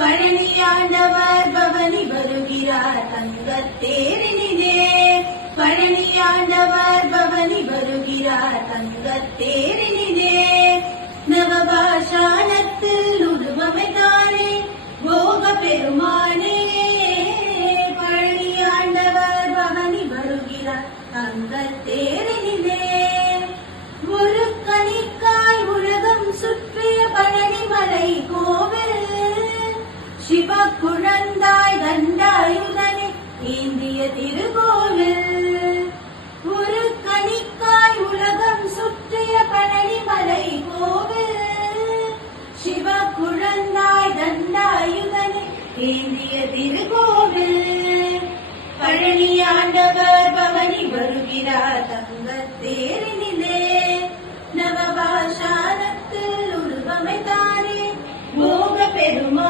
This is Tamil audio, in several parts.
பழனியாண்டவர் பவனி வருகிறார் தங்கத்தேரினிலே பழனியாண்டவர் பவனி வருகிறார் தங்கத்தேரினிலே நவபாஷாணத்தில் உருவமைத்தாரே போக பெருமானே பழனியாண்டவர் பவனி வருகிறார் தங்கத்தேரினிலே ஒரு கணிக்காய் உலகம் சுற்றிய பழனிமலை கோவில் சிவ குழந்தாய் தண்டாயுதனே ஏந்திய திருக்கோவில். ஒரு கணிக்காய் உலகம் சுற்றிய பழனி மலை கோவில். சிவ குழந்தாய் தண்டாயுதனே ஏந்திய திருக்கோவில். பழனியாண்டவர் பவனி வருகிறார் தங்க தேரினிலே. நவபாஷாணத்தில் உருவமைத்தானே போக பெருமா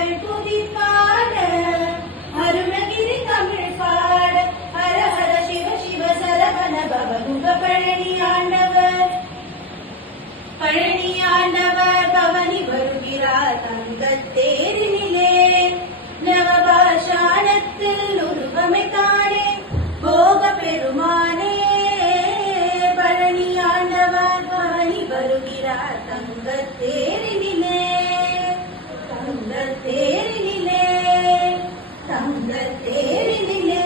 அன்பர்கள் துதிப்பாட அருணகிரி தமிழ் பாட. ஹர ஹர சிவ சிவ சரவண பழனி ஆண்டவர். பழனி ஆண்டவர் பவனி வருகிறார் தேரினிலே. நவபாஷாணத்தில் உருவமைத்தானே போக பெருமானே. பழனி ஆண்டவர் பவனி வருகிறார் தேரினிலே. தேரினிலே